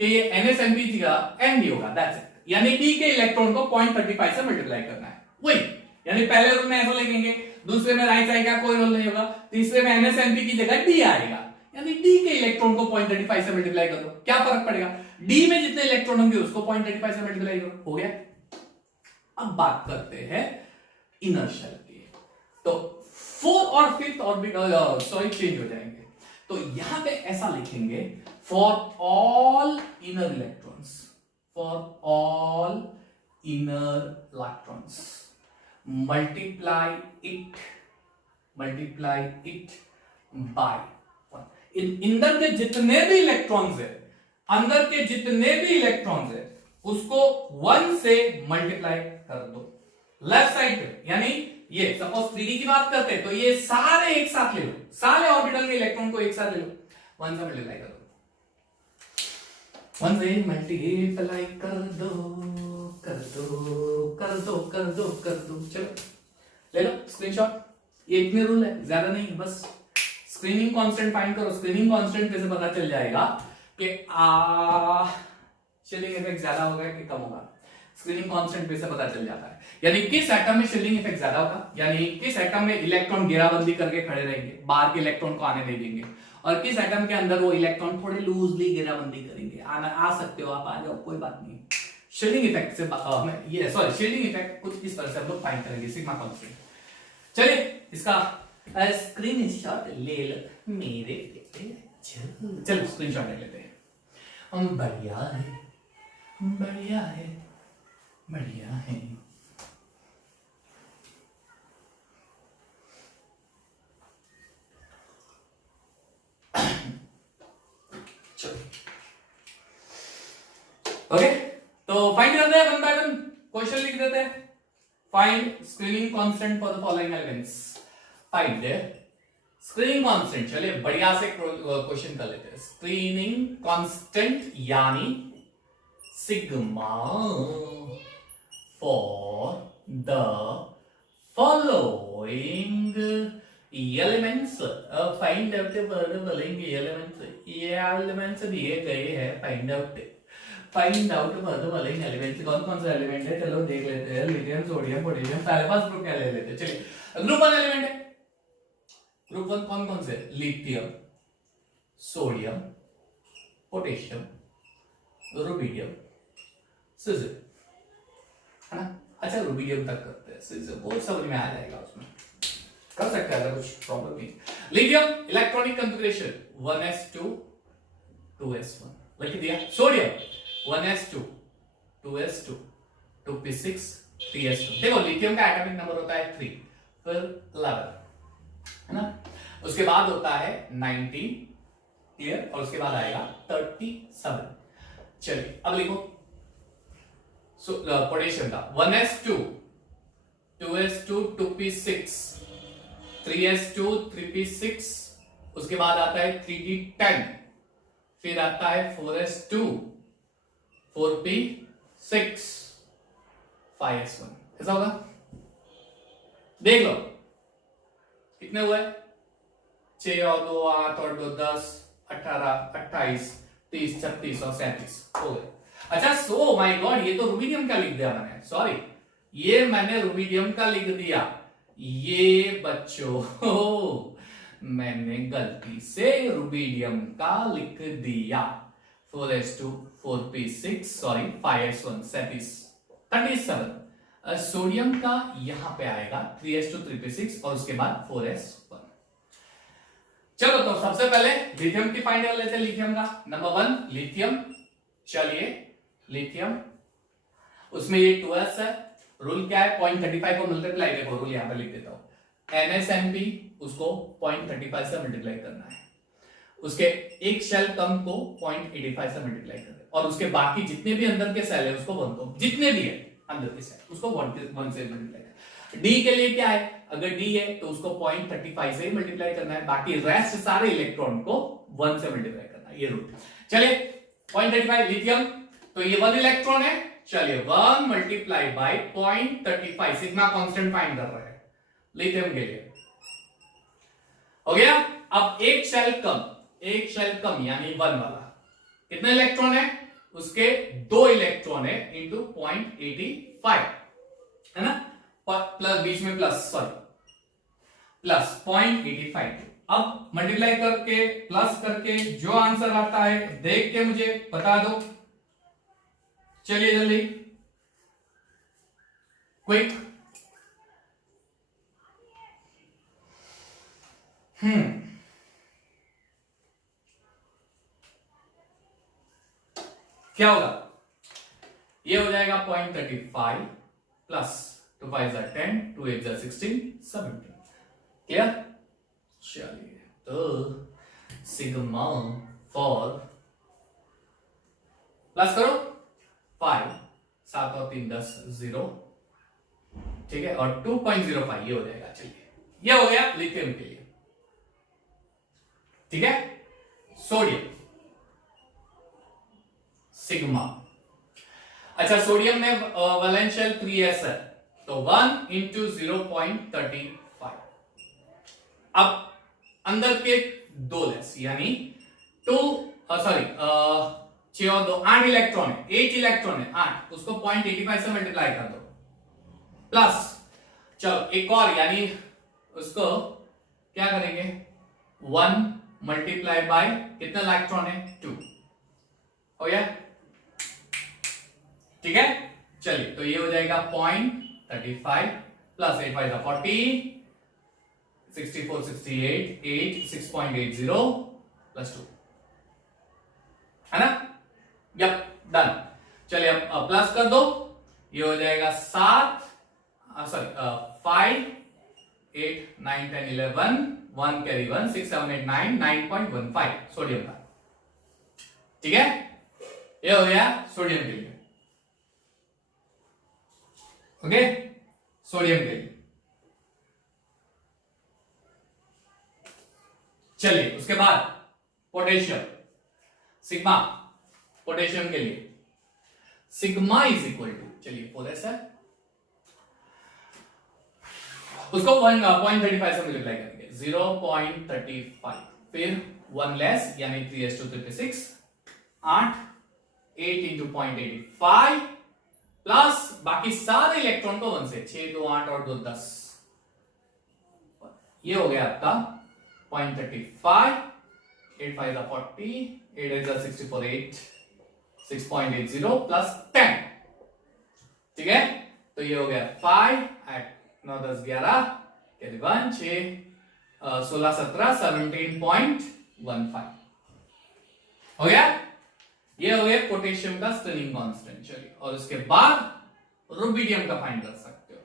कि ये NSNP का ND होगा, दैट्स इट, यानी D के इलेक्ट्रॉन को 0.35 से मल्टीप्लाई करना है, वही, यानी पहले रूल में ऐसा लिखेंगे, दूसरे में राइट साइड का कोई रोल नहीं होगा, तीसरे में NSNP की जगह D आएगा, यानी D के इलेक्ट्रॉन को 0.35 से मल्टीप्लाई कर दो, क्या फर्क पड़ेगा, D में जितने इलेक्ट्रॉन होंगे उसको 0.35 से मल्टीप्लाई करो, हो गया। अब बात करते हैं इनर शेल की, तो 4 और 5th ऑर्बिटल सॉरी चेंज हो जाएंगे, तो यहां पे ऐसा लिखेंगे for all inner electrons, for all inner electrons multiply it by 1। अंदर के जितने भी इलेक्ट्रॉन्स है, अंदर के जितने भी इलेक्ट्रॉन्स है उसको 1 से मल्टीप्लाई कर दो लेफ्ट साइड पे, यानी ये सपोज 3D की बात करते हैं तो ये सारे एक साथ ले लो, सारे ऑर्बिटल के इलेक्ट्रॉन को एक साथ ले लो, 1 से मल्टीप्लाई कर दो, 1 से मल्टीप्लाई कर दो, चलो ले लो स्क्रीनशॉट। ये इतने रूल है, ज्यादा नहीं, बस स्क्रीनिंग कांस्टेंट फाइंड करो, स्क्रीनिंग कांस्टेंट पे से पता चल जाएगा कि शिलिंग इफेक्ट ज्यादा होगा कि कम होगा, स्क्रीनिंग कांस्टेंट पे से पता चल जाता है, यानी किस एटम में शिलिंग इफेक्ट ज्यादा होगा, यानी किस एटम में इलेक्ट्रॉन घेराबंदी करके खड़े रहेंगे, बाहर के इलेक्ट्रॉन को आने नहीं देंगे, और किस एटम के अंदर वो इलेक्ट्रॉन थोड़े लूजली घेराबंदी करेंगे, आ सकते हो आप, आ जाओ, कोई बात नहीं। शिलिंग इफेक्ट से ये सॉरी शिलिंग इफेक्ट कुछ इस तरह से हम लोग फाइंड करेंगे, सिग्मा कांस्टेंट। चलिए इसका स्क्रीनशॉट ले लो मेरे बेटे, चलो स्क्रीनशॉट ले लेते हैं। बढ़िया है, बढ़िया है, बढ़िया है। ओके, तो फाइंड करते हैं 1 बाय 1, क्वेश्चन लिख देते हैं। Find screening constant for the following elements, find screening constant. चलिए बढ़िया से क्वेश्चन कर लेते हैं। स्क्रीनिंग कांस्टेंट यानी sigma for the following elements, find out the following elements, ये एलिमेंट्स दिए गए हैं, फाइंड आउट फॉलोइंग एलिमेंट्स, कौन कौन सा एलिमेंट है, चलो देख लेते हैं। लिथियम, सोडियम, पोटेशियम, पहले पास ग्रुप क्या ले लेते हैं। चलिए ग्रुप 1 एलिमेंट है, ग्रुप 1 कौन कौन से, लिथियम, सोडियम, पोटेशियम, रुबिडियम, सिजिल, है ना। अच्छा रुबिडियम तक करते हैं, सिजिल बहुत समझ में आ जाएगा, उसमें कर सकते हैं, कुछ प्रॉब्लम नहीं। Lithium electronic configuration 1s2 2s1 लिख दिया। Sodium 1s2 2s2 2p6 3s2। देखो लिथियम का एटॉमिक नंबर होता है 3, फिर 11, है ना। उसके बाद होता है 19, क्लियर, और उसके बाद आएगा 37। चलिए अब लिखो पोटेशियम का 1s2 2s2 2p6 3s2 3p6, उसके बाद आता है 3d10, फिर आता है 4s2 4p6 5s1। ऐसा होगा, देख लो कितने हुए, 6 और 2 8 और 2 10 18 28 30 36 और 37 हो गए। अच्छा सो माय गॉड, ये तो रुबिडियम का लिख दिया मैंने, सॉरी ये मैंने रुबिडियम का लिख दिया, ये बच्चों मैंने गलती से रुबिडियम का लिख दिया। 4s2 4p6 sorry 5s1 37। Sodium का यहां पे आएगा 3s2 3p6 और उसके बाद 4s1। चलो तो सबसे पहले लिथियम की फाइंड कर लेते हैं, लिथियम का नंबर 1 लिथियम। चलिए लिथियम, उसमें ये 2s है, रूल क्या है 0.35 को मल्टीप्लाई, देखो रूल यहां पे लिख देता हूं, NSNP उसको 0.35 से मल्टीप्लाई करना है, उसके एक शेल कम को 0.85 से मल्टीप्लाई करना है, और उसके बाकी जितने भी अंदर के सेल है उसको 1 को, जितने भी है अंदर के सेल उसको 1 से मल्टीप्लाई करना। डी के लिए क्या है, अगर डी है तो उसको 0.35 से ही मल्टीप्लाई करना है, बाकी रेस्ट सारे इलेक्ट्रॉन को 1 से मल्टीप्लाई करना है, ये रूल। चलिए 0.35 लिथियम, तो ये 1 इलेक्ट्रॉन है, चलिए 1 multiply by 0.35, sigma constant find कर रहे हैं लिथियम के लिए, हो गया। अब एक शेल कम यानी 1 वाला कितने इलेक्ट्रॉन है, उसके 2 इलेक्ट्रॉन है इंटू 0.85 है ना, प्लस बीच में प्लस सॉरी प्लस 0.85। अब मल्टीप्लाई करके प्लस करके जो आंसर आता है देख के मुझे बता दो, चलिए जल्दी क्विक। क्या होगा, ये हो जाएगा 0.35 प्लस 2 5 10 2 8 16 17, क्लियर। चलिए तो सिग्मा फॉर प्लस करो 5 7 और 3 10 0, ठीक है, और 2.05 ये हो जाएगा। चलिए ये हो गया लिथियम के लिए, ठीक है। सोडियम सिग्मा, अच्छा सोडियम में वैलेंस शेल 3s है तो 1 इंटू 0.35, अब अंदर के 2 लेस यानी 2 सॉरी 6 और 2 8 इलेक्ट्रॉन है, 8 इलेक्ट्रॉन है 8, उसको 0.85 से मल्टीप्लाई कर दो, प्लस चलो एक और यानी उसको क्या करेंगे 1 मल्टीप्लाई बाय कितना इलेक्ट्रॉन है 2, हो गया, ठीक है। चलिए तो ये हो जाएगा 0.35 प्लस 8 5 40 64 68 8 6.80 प्लस 2 है ना, यप डन। चलिए अब प्लस कर दो, ये हो जाएगा 7 सॉरी 5 8 9 10 11 1 कैरी 1 6 7 8 9 9.15 सोडियम का, ठीक है, ये हो गया सोडियम के लिए, ओके सोडियम के लिए। चलिए उसके बाद पोटेशियम सिग्मा, पोटेशियम के लिए सिग्मा इज इक्वल टू, चलिए 4s है, उसको 0.35 से मल्टीप्लाई करेंगे 0.35, फिर 1 लेस यानी 3s2 3p6 8 इंटू 0.85 प्लस बाकी सारे इलेक्ट्रॉन को 1 से 6 2 8 और 2 10, ये हो गया आपका 0.35 8 5 40 8 8 64 8 6.80 प्लस 10, ठीक है, तो ये हो गया 5 8 9 10 11 कैरी 1 6 16 17 17.15, हो गया, ये हो गया पोटेशियम का स्टनिंग कांस्टेंट। चलिए और उसके बाद रुबिडियम का फाइंड कर सकते हो,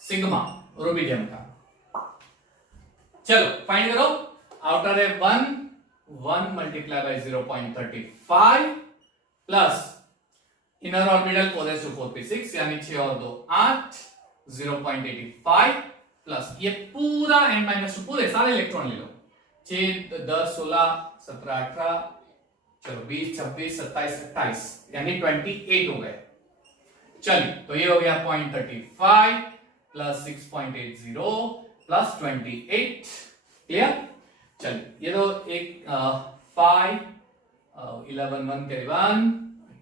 सिग्मा रुबिडियम का, चलो फाइंड करो, आउटर है 1 multiply by 0.35 plus inner orbital 4s4p6 यानी 6 और 2 8 0.85 प्लस ये पूरा n-2 पूरे सारे इलेक्ट्रॉन ले लो 6 10 16 17 18 चलो 20 26 27 28 यानी 28 हो गए। चलिए तो ये हो गया 0.35 प्लस 6.80 प्लस 28 क्लियर। चलिए ये तो एक 5 11 1 करीबन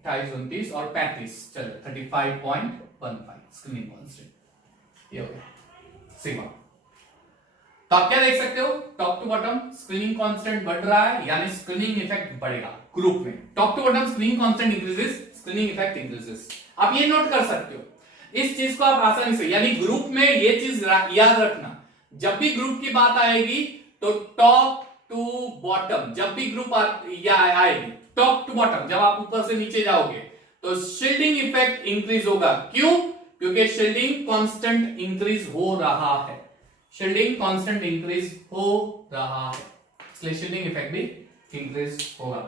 28 29 और 35 चलो 35.15 स्क्रीनिंग कांस्टेंट ये हो गया सिग्मा। तो आप क्या देख सकते हो top to bottom screening constant बढ़ रहा है यानी स्क्रीनिंग इफेक्ट बढ़ेगा ग्रुप में। Top to bottom screening constant increases screening effect increases. आप ये नोट कर सकते हो इस चीज को आप आसानी से यानी ग्रुप में ये चीज याद रखना जब भी ग्रुप की बात आएगी तो टॉप टू बॉटम जब भी ग्रुप आएगी टॉप टू बॉटम जब आप ऊपर से नीचे जाओगे तो शील्डिंग इफेक्ट इंक्रीज होगा। क्यों? क्योंकि शील्डिंग कांस्टेंट इंक्रीज हो रहा है शील्डिंग कांस्टेंट इंक्रीज हो रहा है इसलिए शील्डिंग इफेक्ट भी इंक्रीज होगा।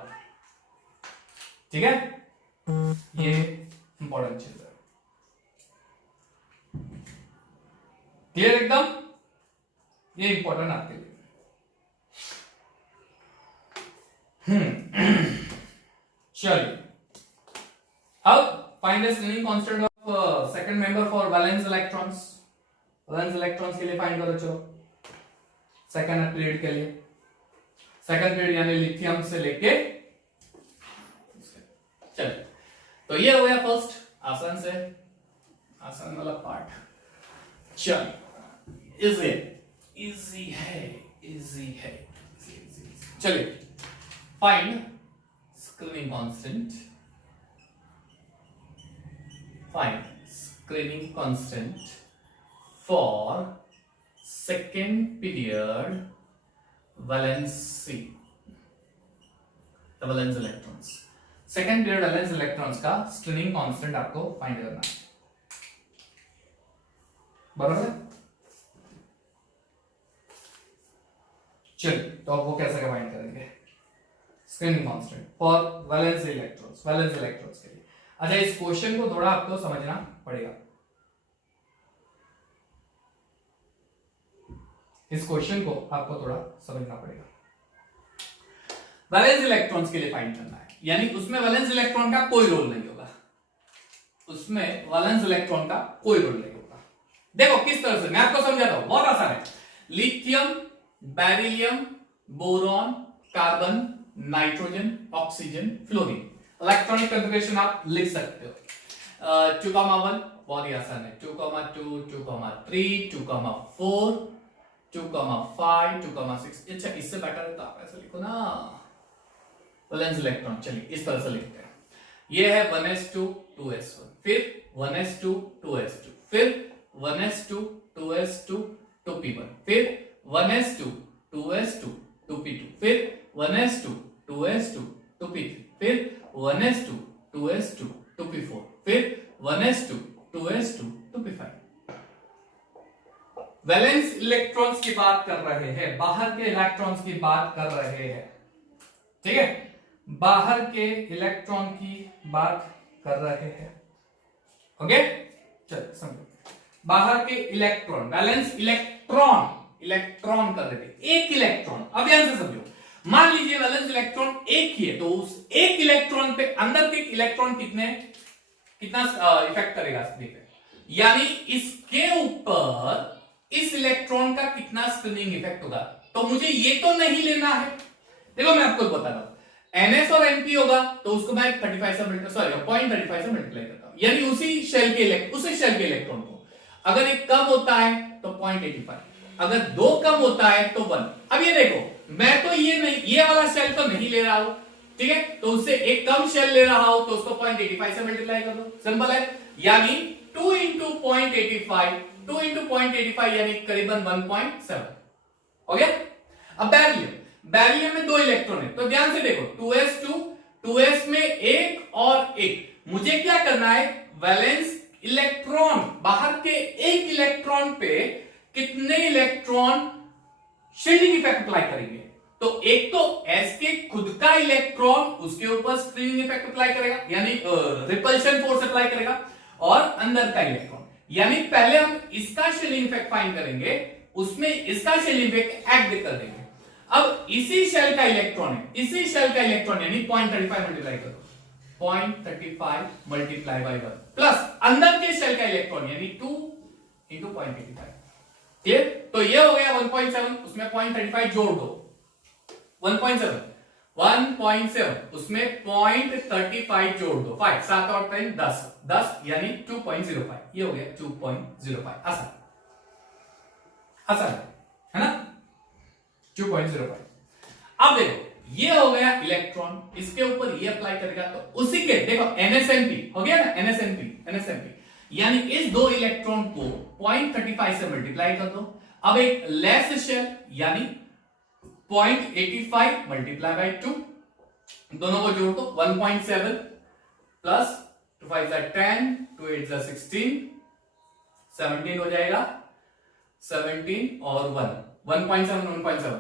ठीक है ये इंपॉर्टेंट चीज है। क्लियर एकदम ये इंपॉर्टेंट आपके लिए। चलिए अब find the screening constant of second member for valence electrons. Valence electrons के लिए फाइंड करो चलो सेकंड पीरियड के लिए सेकंड पीरियड यानी लिथियम से लेके चलो तो ये हो गया फर्स्ट आसान से आसान वाला पार्ट। चलो इजी है चलिए find screening constant for second period valency the valence electrons second period valence electrons का स्क्रीनिंग कांस्टेंट आपको फाइंड करना है बराबर है। चलिए तो आप वो कैसे फाइंड करेंगे screening constant for valence electrons के लिए। अच्छा इस क्वेश्चन को थोड़ा आपको समझना पड़ेगा इस क्वेश्चन को आपको थोड़ा समझना पड़ेगा। वैलेंस इलेक्ट्रॉन्स के लिए फाइंड करना है यानी उसमें वैलेंस इलेक्ट्रॉन का कोई रोल नहीं होगा उसमें वैलेंस इलेक्ट्रॉन का कोई रोल नहीं होगा। देखो किस तरह से मैं आपको समझाता हूं बहुत आसान है। Lithium beryllium boron carbon nitrogen oxygen fluorine electronic configuration आप लिख सकते हो 2,1 बहुत ही आसान है 2,2 2,3 2,4 2,5 2,6 अच्छा इससे बेटर है तो आप ऐसे लिखो ना वैलेंस इलेक्ट्रॉन। चलिए इस तरह से लिखते हैं ये है 1s2 2s1 फिर 1s2 2s2 फिर 1s2 2s2 2p1 फिर 1s2 2s2 2p2 फिर 1s2 2s2 2p3 फिर 1s2 2s2 2p4 फिर 1s2 2s2 2p5। Valence electrons की बात कर रहे हैं बाहर के इलेक्ट्रॉन्स की बात कर रहे हैं ठीक है बाहर के इलेक्ट्रॉन की बात कर रहे हैं ओके। चलो समझो बाहर के इलेक्ट्रॉन वैलेंस इलेक्ट्रॉन कर रहे थे एक इलेक्ट्रॉन। अब ध्यान से समझो मान लीजिए वैलेंस इलेक्ट्रॉन एक ही है तो उस एक इलेक्ट्रॉन पे अंदर के इलेक्ट्रॉन कितना इफेक्ट करेगा स्क्रीन पे यानी इसके ऊपर इस इलेक्ट्रॉन का कितना स्क्रीनिंग इफेक्ट होगा। तो मुझे ये तो नहीं लेना है देखो मैं आपको बता रहा हूं NS और NP होगा तो उसको मैं 0.35 से मल्टीप्लाई करता हूं यानी उसी शेल के इलेक्ट्रॉन को अगर एक कम होता है तो 0.85 अगर दो कम होता है तो 1। अब ये देखो मैं तो ये वाला शेल तो नहीं ले रहा हूं ठीक है तो उससे एक कम शेल ले रहा हूं तो उसको 0.85 से मल्टीप्लाई कर दो सिंपल है यानी 2 into 0.85 यानी करीबन 1.7 हो गया। अब बैरिलियम में दो इलेक्ट्रॉन है तो ध्यान से देखो 2s में एक और एक मुझे क्या करना है वैलेंस इलेक्ट्रॉन बाहर के एक इलेक्ट्रॉन पे कितने इलेक्ट्रॉन शील्डिंग इफेक्ट अप्लाई करेंगे तो एक तो S के खुद का इलेक्ट्रॉन उसके ऊपर स्क्रीनिंग इफेक्ट अप्लाई करेगा, यानी रिपल्शन फोर्स अप्लाई करेगा, और अंदर का इलेक्ट्रॉन, यानी पहले हम इसका शेलिंग इफेक्ट फाइंड करेंगे, उसमें इसका शेलिंग इफेक्ट ऐड कर देंगे। अब इसी शेल का इलेक्ट्रॉन है, इसी शेल का इलेक्ट्रॉन यानी 0.35 मल्टीप्लाई करो, 0.35 मल्टीप्लाई बाय 1 प्लस अंदर के शेल का इलेक्ट्रॉन यानी 2 इंटू 0.85। क्लियर? तो ये हो गया 1.7, उसमें 0.35 जोड़ दो, 1.7 1.7 उसमें 0.35 जोड़ दो, 5 7 और 3 10 10 यानी 2.05, ये हो गया 2.05। आसान आसान है ना, 2.05। अब देखो ये हो गया इलेक्ट्रॉन, इसके ऊपर ये अप्लाई करेगा तो उसी के देखो NSNP हो गया ना, NSNP यानी इस दो इलेक्ट्रॉन को 0.35 से मल्टीप्लाई कर दो। अब एक लेस शेल यानी 0.85 मल्टीप्लाई बाय 2, दोनों को जोड़ दो, 1.7 प्लस 2 5 10 2 8 16 17 हो जाएगा, 17 और 1.7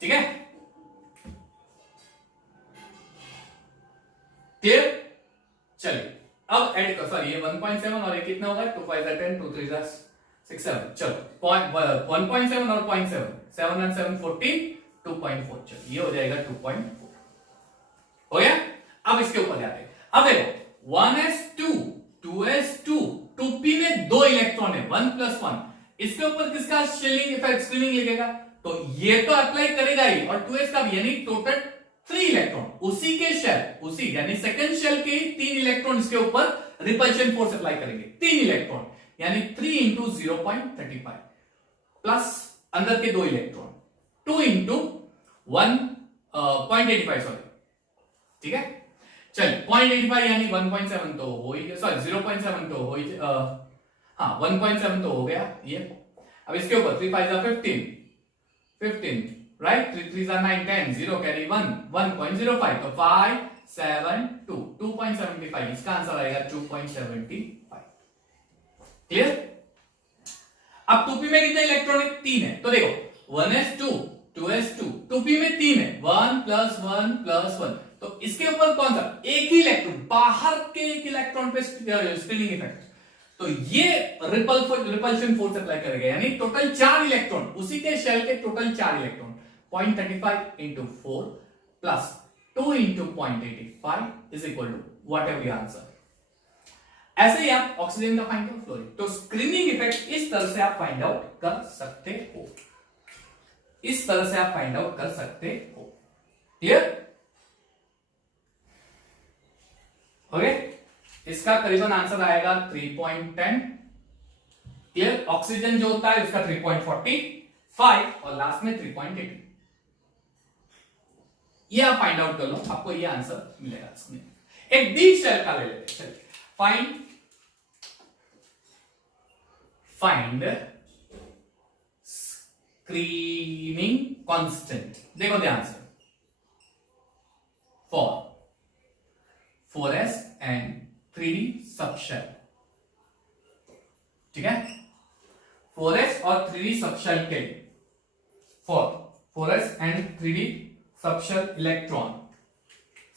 ठीक है, क्लियर? चलिए अब ऐड कर, सॉरी ये 1.7 और ये कितना होगा, 2 5 10 2 3 6 7, चलो 1.7 और 0.7 7 and 7 14 2.4, चलो ये हो जाएगा 2.4 हो गया। अब इसके ऊपर जाते हैं, अब देखो 1s2 2s2 2p में दो इलेक्ट्रॉन है, 1 + 1, इसके ऊपर किसका शेलिंग इफेक्ट स्क्रीनिंग लिखेगा, तो ये तो अप्लाई करेगा ही, और 2s का भी, यानी टोटल 3 इलेक्ट्रॉन उसी के शेल, उसी यानी सेकंड शेल के 3 इलेक्ट्रॉन इसके ऊपर रिपल्शन फोर्स अप्लाई करेंगे, 3 इलेक्ट्रॉन यानी 3 इंटू 0.35 प्लस अंदर के 2 इलेक्ट्रॉन 2 इंटू 1.85 सॉरी, ठीक है, चलिए 0.85 यानी 1.7 तो हो ही, सॉरी 0.7 तो हो ही, हाँ 1.7 तो हो गया ये। अब इसके ऊपर 3 5 15 राइट, 3 3 9 10 0 कैरी 1 1.05, तो 5 7 2 2.75, इसका आंसर आएगा 2.75। क्लियर? अब 2p में कितने इलेक्ट्रॉन है, 3 है, तो देखो 1s2 2s2 2p में 3 है, 1 + 1 + 1, तो इसके ऊपर कौन सा, एक ही इलेक्ट्रॉन, बाहर के एक इलेक्ट्रॉन पे स्क्रीनिंग इफेक्ट, तो ये रिपल्शन फोर्स अप्लाई करेगा, यानी टोटल 4 इलेक्ट्रॉन, उसी के शेल के total 4 electron, 0.35 into 4 plus 2 into 0.85 is equal to whatever the answer। ऐसे ही आप ऑक्सीजन का फाइंड करो, फ्लोरीन, तो स्क्रीनिंग इफेक्ट इस तरह से आप फाइंड आउट कर सकते हो, इस तरह से आप फाइंड आउट कर सकते हो। क्लियर? ओके, इसका करीबन आंसर आएगा 3.10। क्लियर? ऑक्सीजन जो होता है उसका 3.45 और लास्ट में 3.80, ये आप फाइंड आउट कर लो, आपको ये आंसर मिलेगा। इसमें एक डी शेल का ले लेते हैं, फाइंड स्क्रीनिंग कांस्टेंट, देखो ध्यान से, for 4s and 3d subshell, ठीक है, 4s और 3d सबशेल के लिए, for 4s and 3d subshell electron,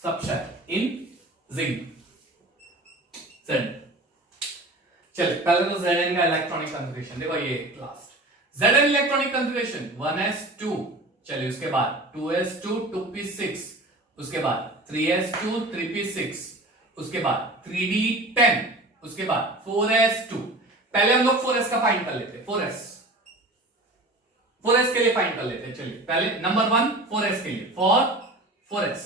subshell in zinc Zn। चलिए पहले तो Zn का इलेक्ट्रॉनिक कंफिगरेशन देखो, ये last Zn electronic configuration 1s2, चलिए उसके बाद 2s2 2p6, उसके बाद 3s2 3p6, उसके बाद 3d10, उसके बाद 4s2। पहले हम लोग 4s का फाइंड कर लेते हैं, 4s के लिए फाइंड कर लेते हैं। चलिए पहले नंबर 1 4s के लिए, फॉर 4s,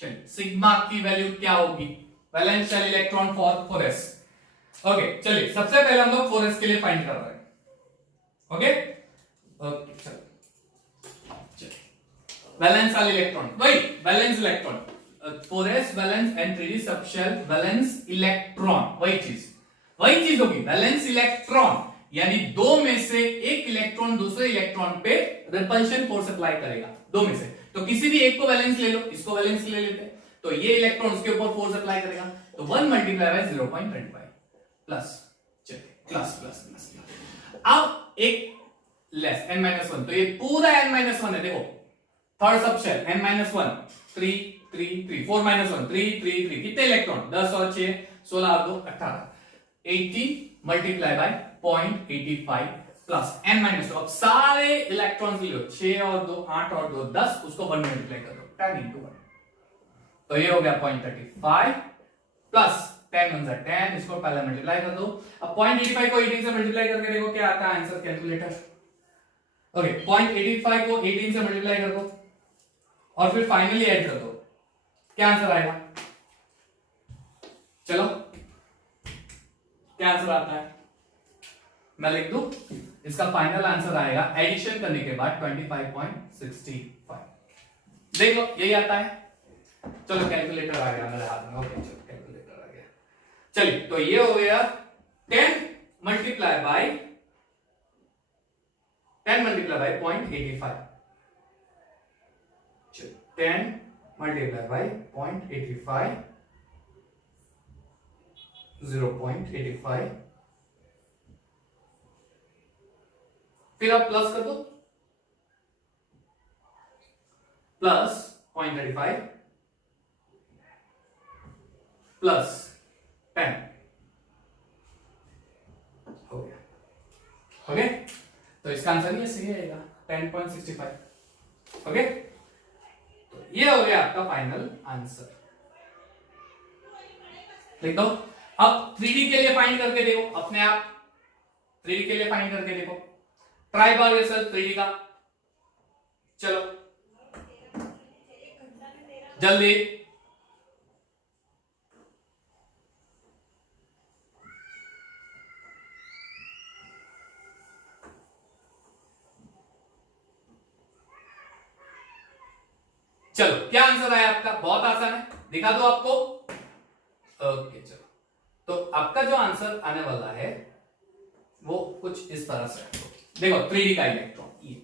चलिए सिग्मा की वैल्यू क्या होगी, valence shell electron for 4s। Okay चलिए सबसे पहले हम लोग 4s के लिए फाइंड कर रहे हैं। ओके ओके चलिए वैलेंस वाले इलेक्ट्रॉन, वही valence electron, 4s valence and 3d subshell valence electron, वही चीज होगी, वैलेंस इलेक्ट्रॉन, यानी दो में से एक इलेक्ट्रॉन दूसरे इलेक्ट्रॉन पे रिपल्शन फोर्स अप्लाई करेगा, दो में से, तो किसी भी एक को वैलेंस ले लो, इसको वैलेंस ले लेते हैं, तो ये इलेक्ट्रॉन उसके ऊपर फोर्स अप्लाई करेगा, तो 1 मल्टीप्लाई बाय 0.25 प्लस, चलिए प्लस प्लस प्लस, अब एक लेस n-1, तो ये पूरा n-1 है, देखो थर्ड सबशेल n-1 3 3 3 4 -1 3 3 3 कितने इलेक्ट्रॉन 10 और 6 16 और 2 18 80 मल्टीप्लाई बाय 0.85 प्लस n-2 अब सारे इलेक्ट्रॉन्स ले लो 6 और 2 8 और 2 10 उसको 1 मल्टीप्लाई कर दो 10 into 1 तो ये हो गया 0.35 प्लस 10 1 10 इसको पहले मल्टीप्लाई कर दो अब 0.85 को 18 से मल्टीप्लाई करके देखो क्या आता है आंसर कैलकुलेटर ओके 0.85 को 18 से मल्टीप्लाई कर दो और फिर फाइनली ऐड कर दो क्या आंसर आएगा चलो क्या आंसर आता है मैं लिख दूं इसका फाइनल आंसर आएगा एडिशन करने के बाद 25.65 देख लो यही आता है चलो कैलकुलेटर आ गया मेरे हाथ में ओके चलो कैलकुलेटर आ गया चलिए तो ये हो गया 10 मल्टीप्लाई बाय 0.85 10 multiplied by 0.85 0.85 फिर आप प्लस कर दो प्लस 0.35 प्लस 10 हो गया ओके तो इसका आंसर ये सही आएगा 10.65 ओके ये हो गया आपका फाइनल आंसर लिख दो अब 3D के लिए फाइंड करके देखो अपने आप 3D के लिए फाइंड करके देखो ट्राई बाय योरसेल्फ 3D का चलो जल्दी चलो क्या आंसर आया आपका बहुत आसान है दिखा दो आपको ओके चलो तो आपका जो आंसर आने वाला है वो कुछ इस तरह से देखो 3D का इलेक्ट्रॉन ये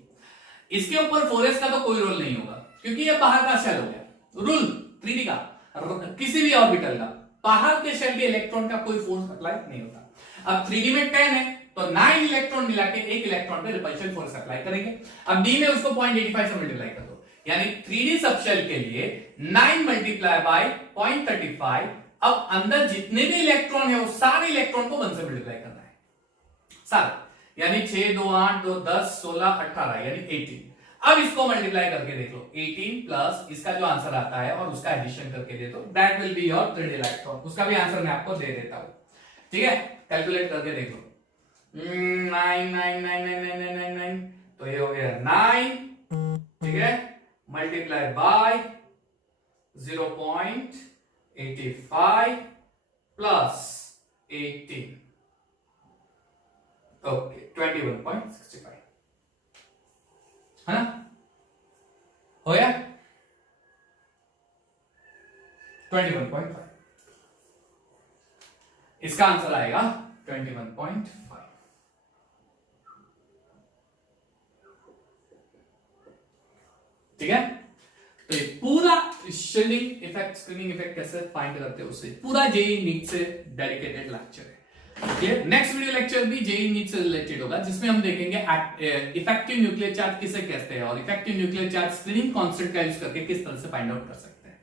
इसके ऊपर 4s का तो कोई रोल नहीं होगा क्योंकि ये बाहर का शेल हो गया रूल 3D का किसी भी ऑर्बिटल का बाहर के शेल के इलेक्ट्रॉन का कोई फोर्स अप्लाई नहीं होता अब 3D में 10 है तो 9 इलेक्ट्रॉन मिला के एक इलेक्ट्रॉन पे रिपल्शन फोर्स अप्लाई करेंगे अब d में उसको 0.85 से मल्टीप्लाई कर दो यानी 3D सबशेल के लिए 9 मल्टीप्लाई बाय 0.35 अब अंदर जितने भी इलेक्ट्रॉन है वो सारे इलेक्ट्रॉन को 1 से मल्टीप्लाई करना है सारे यानी 6 2 8 2 10 16 18 यानी 18 अब इसको मल्टीप्लाई करके देख लो 18 प्लस इसका जो आंसर आता है और उसका एडिशन करके दे दो that will be your 3D electron उसका भी आंसर मैं आपको दे देता हूं ठीक है कैलकुलेट करके देख लो 9 9 9 9 9 9 9 तो ये हो गया 9 ठीक है मल्टीप्लाई बाय 0.85 प्लस 18 ओके 21.65 है ना हो गया 21.5 इसका आंसर आएगा 21.5 ठीक है तो ये पूरा शील्डिंग इफेक्ट स्क्रीनिंग इफेक्ट कैसे फाइंड करते हैं उससे पूरा जेई नीट से डेडिकेटेड लेक्चर है क्लियर नेक्स्ट वीडियो लेक्चर भी जेई नीट से रिलेटेड होगा जिसमें हम देखेंगे इफेक्टिव न्यूक्लियर चार्ज किसे कहते हैं और effective nuclear charge screening constant का यूज करके किस तरह से फाइंड आउट कर सकते हैं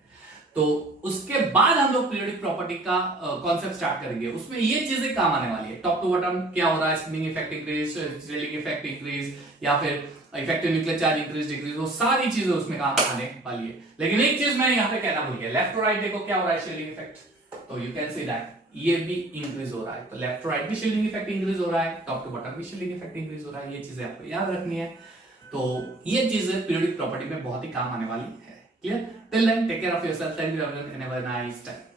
तो उसके बाद हम लोग पीरियोडिक प्रॉपर्टी का कॉन्सेप्ट स्टार्ट करेंगे उसमें ये चीजें काम आने वाली है टॉप टू बॉटम क्या हो रहा है screening effect increase shielding effect increase या फिर effective nuclear charge increase decrease वो सारी चीजें उसमें काम आने वाली है लेकिन एक चीज मैंने यहाँ पे कहना भूल गया लेफ्ट और राइट देखो क्या हो रहा है शील्डिंग इफेक्ट तो यू कैन सी दैट ये भी इंक्रीज हो रहा है तो लेफ्ट राइट भी शील्डिंग इफेक्ट इंक्रीज हो रहा है टॉप टू बॉटम भी शील्डिंग इफेक्ट इंक्रीज हो रहा है ये चीजें आपको याद रखनी है तो ये चीजें पीरियोडिक प्रॉपर्टी में बहुत ही काम आने वाली है clear till then take care of yourself thank you everyone and have a nice time